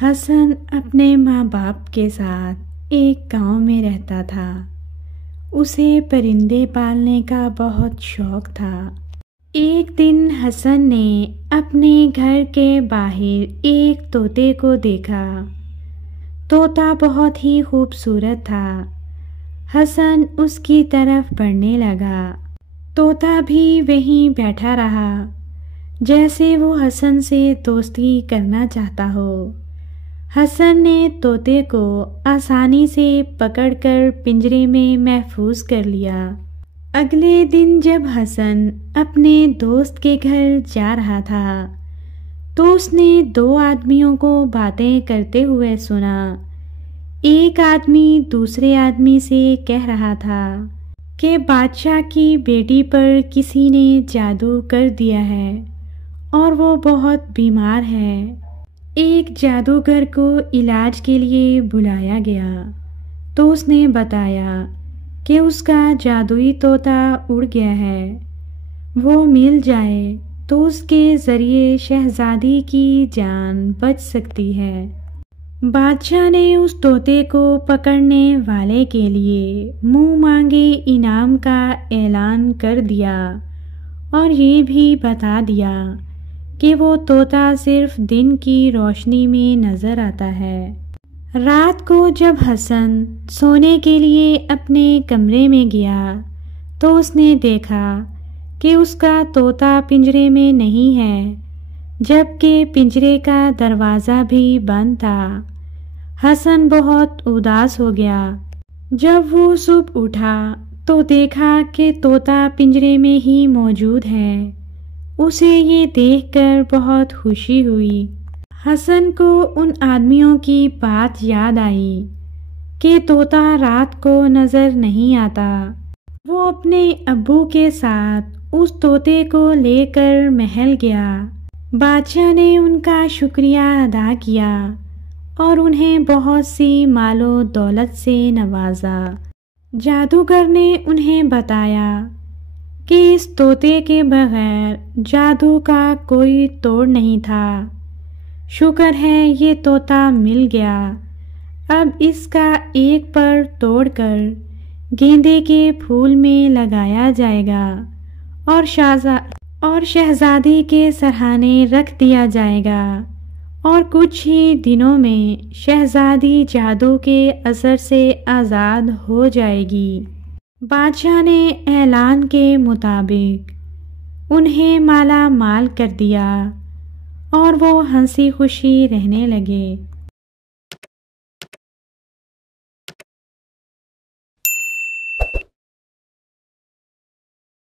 हसन अपने माँ बाप के साथ एक गांव में रहता था। उसे परिंदे पालने का बहुत शौक था। एक दिन हसन ने अपने घर के बाहर एक तोते को देखा। तोता बहुत ही खूबसूरत था। हसन उसकी तरफ बढ़ने लगा। तोता भी वहीं बैठा रहा, जैसे वो हसन से दोस्ती करना चाहता हो। हसन ने तोते को आसानी से पकड़कर पिंजरे में महफूज कर लिया। अगले दिन जब हसन अपने दोस्त के घर जा रहा था, तो उसने दो आदमियों को बातें करते हुए सुना। एक आदमी दूसरे आदमी से कह रहा था कि बादशाह की बेटी पर किसी ने जादू कर दिया है और वो बहुत बीमार है। एक जादूगर को इलाज के लिए बुलाया गया, तो उसने बताया कि उसका जादुई तोता उड़ गया है। वो मिल जाए तो उसके ज़रिए शहज़ादी की जान बच सकती है। बादशाह ने उस तोते को पकड़ने वाले के लिए मुंह मांगे इनाम का ऐलान कर दिया और ये भी बता दिया कि वो तोता सिर्फ दिन की रोशनी में नज़र आता है। रात को जब हसन सोने के लिए अपने कमरे में गया, तो उसने देखा कि उसका तोता पिंजरे में नहीं है, जबकि पिंजरे का दरवाज़ा भी बंद था। हसन बहुत उदास हो गया। जब वो सुबह उठा तो देखा कि तोता पिंजरे में ही मौजूद है। उसे ये देखकर बहुत खुशी हुई। हसन को उन आदमियों की बात याद आई कि तोता रात को नज़र नहीं आता। वो अपने अब्बू के साथ उस तोते को लेकर महल गया। बादशाह ने उनका शुक्रिया अदा किया और उन्हें बहुत सी मालो दौलत से नवाजा। जादूगर ने उन्हें बताया कि इस तोते के बगैर जादू का कोई तोड़ नहीं था। शुक्र है ये तोता मिल गया। अब इसका एक पर तोड़कर गेंदे के फूल में लगाया जाएगा और शहजादी के सरहाने रख दिया जाएगा और कुछ ही दिनों में शहजादी जादू के असर से आज़ाद हो जाएगी। बादशाह ने ऐलान के मुताबिक उन्हें माला माल कर दिया और वो हंसी खुशी रहने लगे।